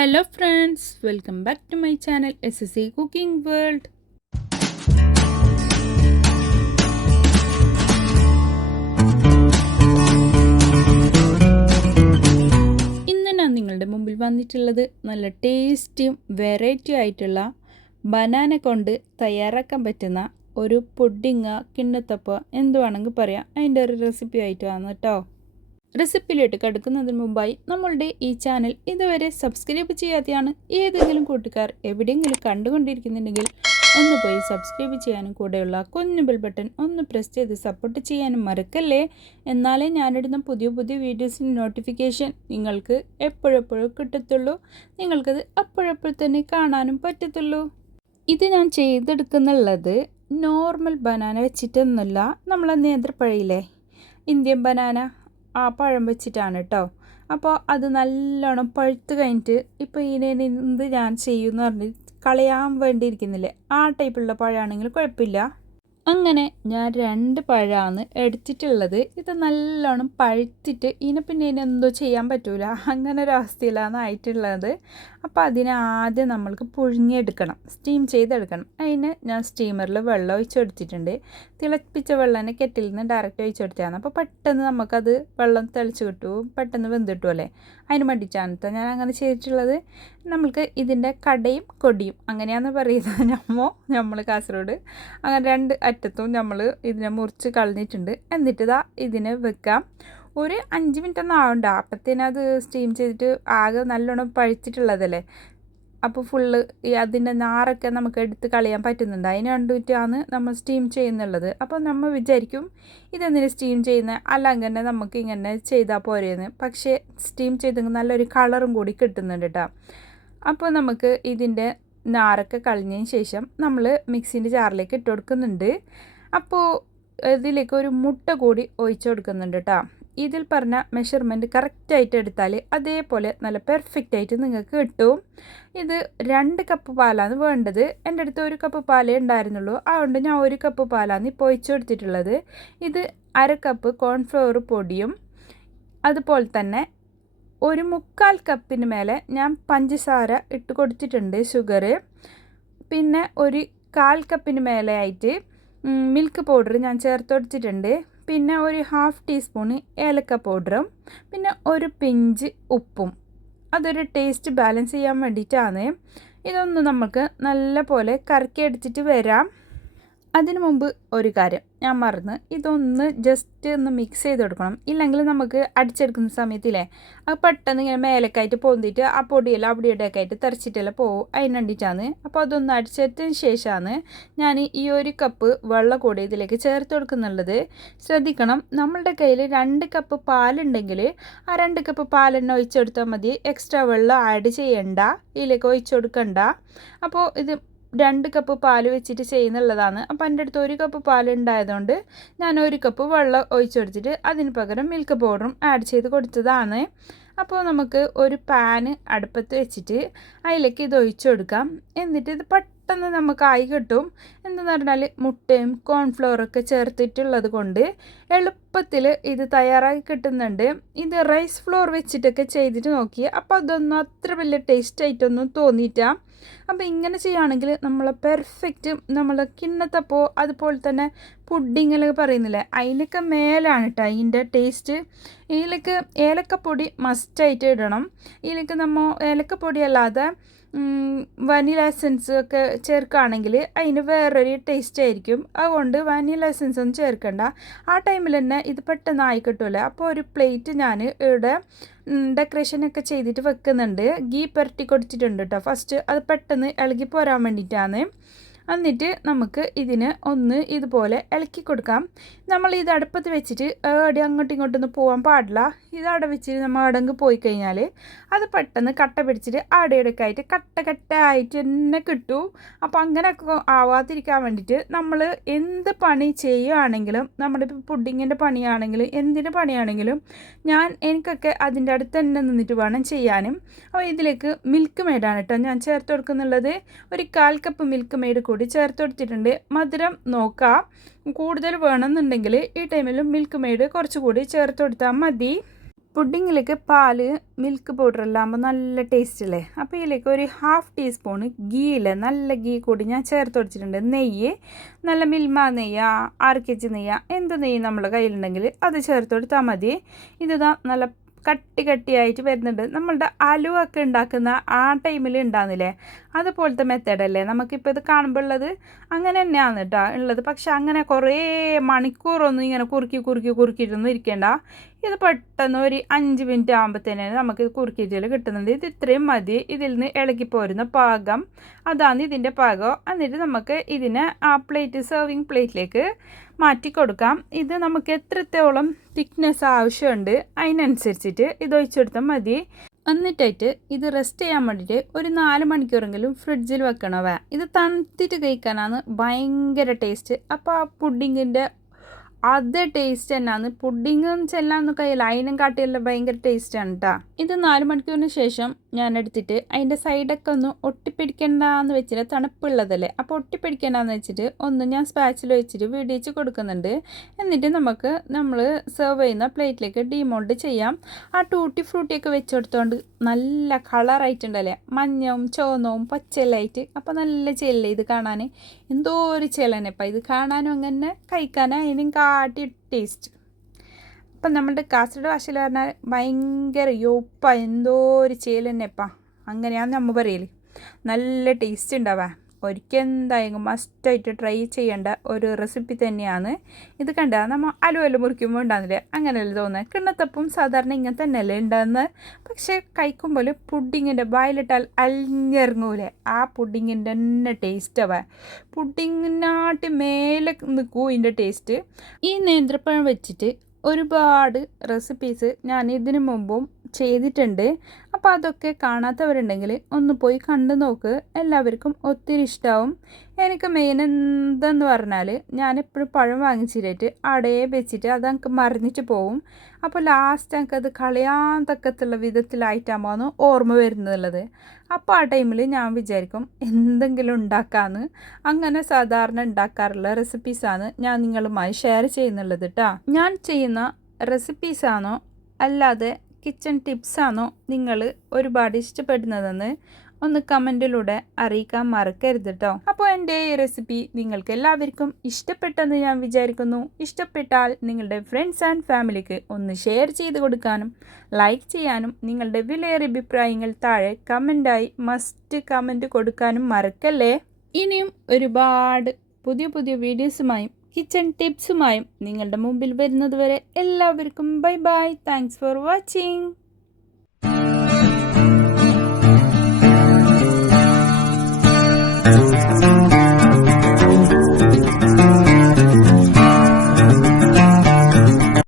Hello friends, welcome back to my channel SSC Cooking World. ഇന്ന് ഞാൻ നിങ്ങളുടെ മുമ്പിൽ വന്നിട്ടുള്ളത് നല്ല ടേസ്റ്റിയും വെറൈറ്റി ആയിട്ടുള്ള ബനാന കൊണ്ട് തയ്യാറാക്കാൻ പറ്റുന്ന ഒരു പുഡിങ് കിണ്ണത്തപ്പം എന്തുവാണെങ്കിൽ പറയാം, അതിൻ്റെ ഒരു റെസിപ്പി ആയിട്ടാണ് കേട്ടോ. റെസിപ്പിയിലോട്ട് കിടക്കുന്നതിന് മുമ്പായി നമ്മളുടെ ഈ ചാനൽ ഇതുവരെ സബ്സ്ക്രൈബ് ചെയ്യാതെയാണ് ഏതെങ്കിലും കൂട്ടുകാർ എവിടെയെങ്കിലും കണ്ടുകൊണ്ടിരിക്കുന്നുണ്ടെങ്കിൽ ഒന്ന് പോയി സബ്സ്ക്രൈബ് ചെയ്യാനും കൂടെയുള്ള കുഞ്ഞു ബെൽ ബട്ടൺ ഒന്ന് പ്രസ് ചെയ്ത് സപ്പോർട്ട് ചെയ്യാനും മറക്കല്ലേ. എന്നാലേ ഞാനിടുന്ന പുതിയ പുതിയ വീഡിയോസിൻ്റെ നോട്ടിഫിക്കേഷൻ നിങ്ങൾക്ക് എപ്പോഴെപ്പോഴും കിട്ടത്തുള്ളൂ, നിങ്ങൾക്കത് അപ്പോഴപ്പോൾ തന്നെ കാണാനും പറ്റത്തുള്ളൂ. ഇത് ഞാൻ ചെയ്തെടുക്കുന്നുള്ളത് നോർമൽ ബനാന വെച്ചിട്ടൊന്നുമില്ല, നമ്മളെ നേന്ത്രപ്പഴയില്ലേ, ഇന്ത്യൻ ബനാന, ആ പഴം വെച്ചിട്ടാണ് കേട്ടോ. അപ്പോൾ അത് നല്ലോണം പഴുത്ത് കഴിഞ്ഞിട്ട് ഇപ്പോൾ ഇതിനെന്ത് ഞാൻ ചെയ്യുമെന്ന് പറഞ്ഞ് കളയാൻ വേണ്ടിയിരിക്കുന്നില്ലേ, ആ ടൈപ്പുള്ള പഴമാണെങ്കിൽ കുഴപ്പമില്ല. അങ്ങനെ ഞാൻ 2 പഴമാണ് എടുത്തിട്ടുള്ളത്. ഇത് നല്ലോണം പഴുത്തിട്ട് പിന്നെ എന്തോ ചെയ്യാൻ പറ്റൂല, അങ്ങനെ ഒരു അവസ്ഥയിലാണ് ആയിട്ടുള്ളത്. അപ്പോൾ അതിനെ ആദ്യം നമ്മൾക്ക് പുഴുങ്ങിയെടുക്കണം, സ്റ്റീം ചെയ്തെടുക്കണം. അതിന് ഞാൻ സ്റ്റീമറിൽ വെള്ളം ഒഴിച്ചെടുത്തിട്ടുണ്ട്. തിളപ്പിച്ച വെള്ളം കെറ്റിൽ നിന്ന് ഡയറക്റ്റ് ഒഴിച്ചെടുത്തതാണ്. അപ്പോൾ പെട്ടെന്ന് നമുക്കത് വെള്ളം തെളിച്ച് കിട്ടും, പെട്ടെന്ന് വെന്ത് കിട്ടുമല്ലേ, അതിന് വേണ്ടിയിട്ടാണ് ഞാൻ അങ്ങനെ ചെയ്തിട്ടുള്ളത്. നമ്മൾക്ക് ഇതിൻ്റെ കടയും കൊടിയും അങ്ങനെയാണ് പറയുന്നത് നമ്മൾ കാസർഗോഡ്. അങ്ങനെ 2 അറ്റത്തും നമ്മൾ ഇതിനെ മുറിച്ച് കളഞ്ഞിട്ടുണ്ട്. എന്നിട്ട് ഇതിനെ വെക്കാം. ഒരു 5 മിനിറ്റ് ഒന്നും ആവണ്ട, അപ്പത്തേനും അത് സ്റ്റീം ചെയ്തിട്ട് ആകെ നല്ലോണം പഴുത്തിട്ടുള്ളതല്ലേ, അപ്പോൾ ഫുള്ള് അതിൻ്റെ നാരൊക്കെ നമുക്ക് എടുത്ത് കളയാൻ പറ്റുന്നുണ്ട്. അതിന് വേണ്ടിയിട്ടാണ് നമ്മൾ സ്റ്റീം ചെയ്യുന്നുള്ളത്. അപ്പോൾ നമ്മൾ വിചാരിക്കും ഇതെന്തിന് സ്റ്റീം ചെയ്യുന്നത്, അല്ലെങ്കിൽ നമുക്ക് ഇങ്ങനെ ചെയ്താൽ പോരെയെന്ന്. പക്ഷേ സ്റ്റീം ചെയ്തെങ്കിൽ നല്ലൊരു കളറും കൂടി കിട്ടുന്നുണ്ട് കേട്ടോ. അപ്പോൾ നമുക്ക് ഇതിൻ്റെ നാരൊക്കെ കളഞ്ഞതിന് ശേഷം നമ്മൾ മിക്സിൻ്റെ ജാറിലേക്ക് ഇട്ട് കൊടുക്കുന്നുണ്ട്. അപ്പോൾ ഇതിലേക്ക് ഒരു മുട്ട കൂടി ഒഴിച്ചു കൊടുക്കുന്നുണ്ട് കേട്ടോ. ഇതിൽ പറഞ്ഞ മെഷർമെൻറ്റ് കറക്റ്റായിട്ട് എടുത്താൽ അതേപോലെ നല്ല പെർഫെക്റ്റ് ആയിട്ട് നിങ്ങൾക്ക് കിട്ടും. ഇത് 2 കപ്പ് പാലാണ് വേണ്ടത്. എൻ്റെ അടുത്ത് 1 കപ്പ് പാലേ ഉണ്ടായിരുന്നുള്ളൂ, അതുകൊണ്ട് ഞാൻ 1 കപ്പ് പാലാണ് ഇപ്പോൾ ഒഴിച്ചു കൊടുത്തിട്ടുള്ളത്. ഇത് 1/2 കപ്പ് കോൺഫ്ലവർ പൊടിയും അതുപോലെ തന്നെ 1/4 കപ്പിന് മേലെ ഞാൻ പഞ്ചസാര ഇട്ട് കൊടുത്തിട്ടുണ്ട്, ഷുഗർ. പിന്നെ 1/4 കപ്പിന് മേലെ ആയിട്ട് മിൽക്ക് പൗഡർ ഞാൻ ചേർത്ത് കൊടുത്തിട്ടുണ്ട്. പിന്നെ 1/2 ടീസ്പൂണ് ഏലക്ക പൗഡറും പിന്നെ 1 പിഞ്ച് ഉപ്പും. അതൊരു ടേസ്റ്റ് ബാലൻസ് ചെയ്യാൻ വേണ്ടിയിട്ടാണ്. ഇതൊന്ന് നമുക്ക് നല്ല പോലെ കറക്കി എടുത്തിട്ട് വരാം. അതിനു മുമ്പ് ഒരു കാര്യം ഞാൻ മറന്ന്, ഇതൊന്ന് ജസ്റ്റ് ഒന്ന് മിക്സ് ചെയ്ത് കൊടുക്കണം. ഇല്ലെങ്കിൽ നമുക്ക് അടിച്ചെടുക്കുന്ന സമയത്തില്ലേ അത് പെട്ടെന്ന് ഇങ്ങനെ മേലേക്കായിട്ട് പൊന്തിയിട്ട് ആ പൊടിയെല്ലാം അവിടെ ഇവിടെയൊക്കെ ആയിട്ട് തെറിച്ചിട്ടെല്ലാം പോകും, അതിന് വേണ്ടിയിട്ടാണ്. അപ്പോൾ അതൊന്ന് അടിച്ചെടുത്തതിന് ശേഷമാണ് ഞാൻ ഈ 1 കപ്പ് വെള്ളം കൂടി ഇതിലേക്ക് ചേർത്ത് കൊടുക്കുന്നുള്ളത്. ശ്രദ്ധിക്കണം, നമ്മളുടെ കയ്യിൽ 2 കപ്പ് പാലുണ്ടെങ്കിൽ ആ 2 കപ്പ് പാൽ തന്നെ ഒഴിച്ചെടുത്താൽ മതി, എക്സ്ട്രാ വെള്ളം ആഡ് ചെയ്യണ്ട, ഇതിലേക്ക് ഒഴിച്ചു കൊടുക്കണ്ട. അപ്പോൾ ഇത് 2 കപ്പ് പാൽ വെച്ചിട്ട് ചെയ്യുന്നുള്ളതാണ്. അപ്പോൾ എൻ്റെ അടുത്ത് 1 കപ്പ് പാൽ ഉണ്ടായതുകൊണ്ട് ഞാൻ 1 കപ്പ് വെള്ളം ഒഴിച്ചെടുത്തിട്ട് അതിന് പകരം മിൽക്ക് പൗഡറും ആഡ് ചെയ്ത് കൊടുത്തതാണ്. അപ്പോൾ നമുക്ക് ഒരു പാന് അടുപ്പത്ത് വെച്ചിട്ട് അതിലേക്ക് ഇത് ഒഴിച്ചു കൊടുക്കാം. എന്നിട്ട് ഇത് പെട്ടെന്ന് നമുക്ക് ആയി കിട്ടും. എന്തെന്ന് പറഞ്ഞാൽ മുട്ടയും കോൺഫ്ലവറൊക്കെ ചേർത്തിട്ടുള്ളത് കൊണ്ട് എളുപ്പത്തിൽ ഇത് തയ്യാറാക്കി കിട്ടുന്നുണ്ട്. ഇത് റൈസ് ഫ്ലോർ വെച്ചിട്ടൊക്കെ ചെയ്തിട്ട് നോക്കി, അപ്പോൾ അതൊന്നും അത്ര വലിയ ടേസ്റ്റ് ആയിട്ടൊന്നും തോന്നിയിട്ട. അപ്പോൾ ഇങ്ങനെ ചെയ്യുകയാണെങ്കിൽ നമ്മൾ പെർഫെക്റ്റ് നമ്മൾ കിണ്ണത്തപ്പോ അതുപോലെ തന്നെ പുഡിങ്ങെല്ലാം പറയുന്നില്ലേ, അതിനൊക്കെ മേലാണ് കേട്ടോ അതിൻ്റെ ടേസ്റ്റ്. ഇതിലേക്ക് ഏലക്കപ്പൊടി മസ്റ്റായിട്ട് ഇടണം. ഇതിലേക്ക് നമ്മൾ ഏലക്കപ്പൊടി അല്ലാതെ വനില എസൻസ് ഒക്കെ ചേർക്കുകയാണെങ്കിൽ അതിന് വേറൊരു ടേസ്റ്റ് ആയിരിക്കും. അതുകൊണ്ട് വനില എസൻസ് ഒന്നും ചേർക്കണ്ട. ആ ടൈമിൽ തന്നെ ഇത് പെട്ടെന്ന് ആയി കിട്ടുമല്ലോ. അപ്പോൾ ഒരു പ്ലേറ്റ് ഞാൻ ഇവിടെ ഡെക്കറേഷനൊക്കെ ചെയ്തിട്ട് വെക്കുന്നുണ്ട്. ഗീ പുരട്ടി കൊടുത്തിട്ടുണ്ട് കേട്ടോ ഫസ്റ്റ്, അത് പെട്ടെന്ന് ഇളകി പോരാൻ വേണ്ടിയിട്ടാണ്. എന്നിട്ട് നമുക്ക് ഇതിന് ഒന്ന് ഇതുപോലെ ഇളക്കി കൊടുക്കാം. നമ്മൾ ഇത് അടുപ്പത്ത് വെച്ചിട്ട് എവിടെ അങ്ങോട്ടും ഇങ്ങോട്ടൊന്നും പോകാൻ പാടില്ല. ഇത് അവിടെ വെച്ചിട്ട് നമ്മൾ അടങ്ങ് പോയി കഴിഞ്ഞാൽ അത് പെട്ടെന്ന് കട്ട പിടിച്ചിട്ട് അവിടെയൊക്കെ ആയിട്ട് കട്ട ആയിട്ട് തന്നെ കിട്ടും. അപ്പോൾ അങ്ങനെയൊക്കെ ആവാതിരിക്കാൻ വേണ്ടിയിട്ട് നമ്മൾ എന്ത് പണി ചെയ്യുകയാണെങ്കിലും, നമ്മുടെ ഇപ്പോൾ പുഡിങ്ങിൻ്റെ പണിയാണെങ്കിലും എന്തിൻ്റെ പണിയാണെങ്കിലും എനിക്കൊക്കെ അതിൻ്റെ അടുത്ത് തന്നെ നിന്നിട്ട് വേണം ചെയ്യാനും. അപ്പോൾ ഇതിലേക്ക് മിൽക്ക് മെയ്ഡാണ് കേട്ടോ ഞാൻ ചേർത്ത് കൊടുക്കുന്നുള്ളത്. 1/4 കപ്പ് മിൽക്ക് മെയ്ഡ് കൂടി ചേർത്ത് കൊടുത്തിട്ടുണ്ട്. മധുരം നോക്കാം, കൂടുതൽ വേണമെന്നുണ്ടെങ്കിൽ ഈ ടൈമിൽ മിൽക്ക് മെയ്ഡ് കുറച്ചുകൂടി ചേർത്ത് കൊടുത്താൽ മതി. പുഡിങ്ങിലേക്ക് പാല് മിൽക്ക് പൗഡർ എല്ലാം ആകുമ്പോൾ നല്ല ടേസ്റ്റ് അല്ലേ. അപ്പോൾ ഇതിലേക്ക് ഒരു 1/2 ടീസ്പൂണ് ഗീയില്ലേ, നല്ല ഗീ കൂടി ഞാൻ ചേർത്ത് കൊടുത്തിട്ടുണ്ട്. നെയ്യ് നല്ല മിൽമ നെയ്യാ, ആർക്കിച്ച് നെയ്യാ, എന്ത് നെയ്യ് നമ്മുടെ കയ്യിലുണ്ടെങ്കിൽ അത് ചേർത്ത് കൊടുത്താൽ മതി. ഇതാ നല്ല കട്ടിയായിട്ട് വരുന്നുണ്ട്. നമ്മളുടെ അലുവൊക്കെ ഉണ്ടാക്കുന്ന ആ ടൈമിൽ ഉണ്ടാകുന്നില്ലേ, അതുപോലത്തെ മെത്തേഡല്ലേ നമുക്കിപ്പോൾ ഇത് കാണുമ്പോൾ ഉള്ളത്. അങ്ങനെ തന്നെയാണ് കേട്ടോ ഉള്ളത്. പക്ഷെ അങ്ങനെ കുറേ മണിക്കൂറൊന്നും ഇങ്ങനെ കുറുക്കിയിട്ടൊന്നും ഇരിക്കേണ്ട. ഇത് പെട്ടെന്ന് ഒരു 5 മിനിറ്റ് ആകുമ്പോഴത്തേനെ നമുക്ക് കുറുക്കിയിട്ട് കിട്ടുന്നുണ്ട്. ഇത് ഇത്രയും മതി. ഇതിൽ നിന്ന് ഇളകിപ്പോരുന്ന പാകം അതാണ് ഇതിൻ്റെ പാകം. എന്നിട്ട് നമുക്ക് ഇതിനെ ആ പ്ലേറ്റ്, സെർവിങ് പ്ലേറ്റിലേക്ക് മാറ്റി കൊടുക്കാം. ഇത് നമുക്ക് എത്രത്തോളം തിക്നെസ് ആവശ്യമുണ്ട് അതിനനുസരിച്ചിട്ട് ഇത് ഒഴിച്ചെടുത്താൽ മതി. എന്നിട്ടായിട്ട് ഇത് റെസ്റ്റ് ചെയ്യാൻ വേണ്ടിയിട്ട് ഒരു 4 മണിക്കൂറെങ്കിലും ഫ്രിഡ്ജിൽ വെക്കണവേ. ഇത് തണുത്തിട്ട് കഴിക്കാനാണ് ഭയങ്കര ടേസ്റ്റ്. അപ്പോൾ ആ പുഡിങ്ങിൻ്റെ അതേ ടേസ്റ്റ് തന്നെയാണ്. പുഡിങ്ങും ചെല്ലാന്ന് കഴിയില്ല, അതിനും കാട്ടിയെല്ലാം ഭയങ്കര ടേസ്റ്റാണ് കേട്ടോ. ഇത് 4 മണിക്കൂറിന് ശേഷം ഞാൻ എടുത്തിട്ട് അതിൻ്റെ സൈഡൊക്കെ ഒന്ന് ഒട്ടിപ്പിടിക്കണ്ടെന്ന് വെച്ചിട്ട്, തണുപ്പുള്ളതല്ലേ അപ്പോൾ ഒട്ടിപ്പിടിക്കണ്ടെന്ന് വെച്ചിട്ട് ഒന്ന് ഞാൻ സ്പാച്ചിൽ വെച്ചിട്ട് വീടിച്ച് കൊടുക്കുന്നുണ്ട്. എന്നിട്ട് നമ്മൾ സെർവ് ചെയ്യുന്ന പ്ലേറ്റിലേക്ക് ഡിമോൾഡ് ചെയ്യാം. ആ ടൂട്ടി ഫ്രൂട്ടിയൊക്കെ വെച്ചെടുത്തോണ്ട് നല്ല കളറായിട്ടുണ്ടല്ലേ, മഞ്ഞവും ചുവന്നവും പച്ചലായിട്ട്. അപ്പോൾ നല്ല ചെല്ലേ ഇത് കാണാൻ, എന്തോ ഒരു ചെലനെപ്പം ഇത് കാണാനും അങ്ങനെ കഴിക്കാനും അതിനും കാട്ടി ടേസ്റ്റ്. അപ്പം നമ്മുടെ കാസർഗോഡ് ഭാഷയിൽ പറഞ്ഞാൽ ഭയങ്കര യോപ്പ, എന്തോ ഒരു ചേലന്നെപ്പാ, അങ്ങനെയാണ് നമ്മൾ പറയൽ. നല്ല ടേസ്റ്റ് ഉണ്ടാവാ. ഒരിക്കൽ എന്തായാലും മസ്റ്റായിട്ട് ട്രൈ ചെയ്യേണ്ട ഒരു റെസിപ്പി തന്നെയാണ് ഇത്. കണ്ടാൽ നമ്മൾ അലുവല്ല മുറിക്കുമ്പോൾ ഉണ്ടാകുന്നില്ലേ, അങ്ങനെയല്ല തോന്നുന്നത്. കിണ്ണത്തപ്പം സാധാരണ ഇങ്ങനെ തന്നെയല്ലേ ഉണ്ടാകുന്നത്. പക്ഷേ കഴിക്കുമ്പോൾ പുഡിങ്ങിൻ്റെ വായിലിട്ടാൽ അലിഞ്ഞിറങ്ങൂലേ, ആ പുഡിങ്ങിൻ്റെ തന്നെ ടേസ്റ്റാവാ. പുഡിങ്ങിനാട്ടി മേലെ നിൽക്കൂ ഇതിൻ്റെ ടേസ്റ്റ്. ഈ നേന്ത്രപ്പഴം വെച്ചിട്ട് ഒരുപാട് റെസിപ്പീസ് ഞാൻ ഇതിനു മുമ്പും ചെയ്തിട്ടുണ്ട്. അപ്പോൾ അതൊക്കെ കാണാത്തവരുണ്ടെങ്കിൽ ഒന്ന് പോയി കണ്ടു നോക്ക്, എല്ലാവർക്കും ഒത്തിരി ഇഷ്ടമാവും. എനിക്ക് മെയിൻ എന്തെന്ന് പറഞ്ഞാൽ ഞാനെപ്പോഴും പഴം വാങ്ങിച്ചിട്ട് അടയെ വെച്ചിട്ട് അത് എനിക്ക് മറിഞ്ഞിട്ട് പോവും. അപ്പോൾ ലാസ്റ്റ് എനിക്കത് കളയാൻ തക്കത്തുള്ള വിധത്തിലായിട്ടാകുമ്പോൾ ഓർമ്മ വരുന്നുള്ളത്. അപ്പോൾ ആ ടൈമിൽ ഞാൻ വിചാരിക്കും എന്തെങ്കിലും ഉണ്ടാക്കാമെന്ന്. അങ്ങനെ സാധാരണ ഉണ്ടാക്കാറുള്ള റെസിപ്പീസാണ് ഞാൻ നിങ്ങളുമായി ഷെയർ ചെയ്യുന്നുള്ളത് കേട്ടോ. ഞാൻ ചെയ്യുന്ന റെസിപ്പീസാണോ അല്ലാതെ കിച്ചൺ ടിപ്സാണോ നിങ്ങൾ ഒരുപാട് ഇഷ്ടപ്പെടുന്നതെന്ന് ഒന്ന് കമൻറ്റിലൂടെ അറിയിക്കാൻ മറക്കരുത് കേട്ടോ. അപ്പോൾ എൻ്റെ ഈ റെസിപ്പി നിങ്ങൾക്ക് എല്ലാവർക്കും ഇഷ്ടപ്പെട്ടെന്ന് ഞാൻ വിചാരിക്കുന്നു. ഇഷ്ടപ്പെട്ടാൽ നിങ്ങളുടെ ഫ്രണ്ട്സ് ആൻഡ് ഫാമിലിക്ക് ഒന്ന് ഷെയർ ചെയ്ത് കൊടുക്കാനും ലൈക്ക് ചെയ്യാനും നിങ്ങളുടെ വിലയേറിയ അഭിപ്രായങ്ങൾ താഴെ കമൻറ്റായി മസ്റ്റ് കമൻറ്റ് കൊടുക്കാനും മറക്കല്ലേ. ഇനിയും ഒരുപാട് പുതിയ വീഡിയോസുമായും കിച്ചൺ ടിപ്സുമായും നിങ്ങളുടെ മുമ്പിൽ വരുന്നത് വരെ എല്ലാവർക്കും bye bye. Thanks for watching.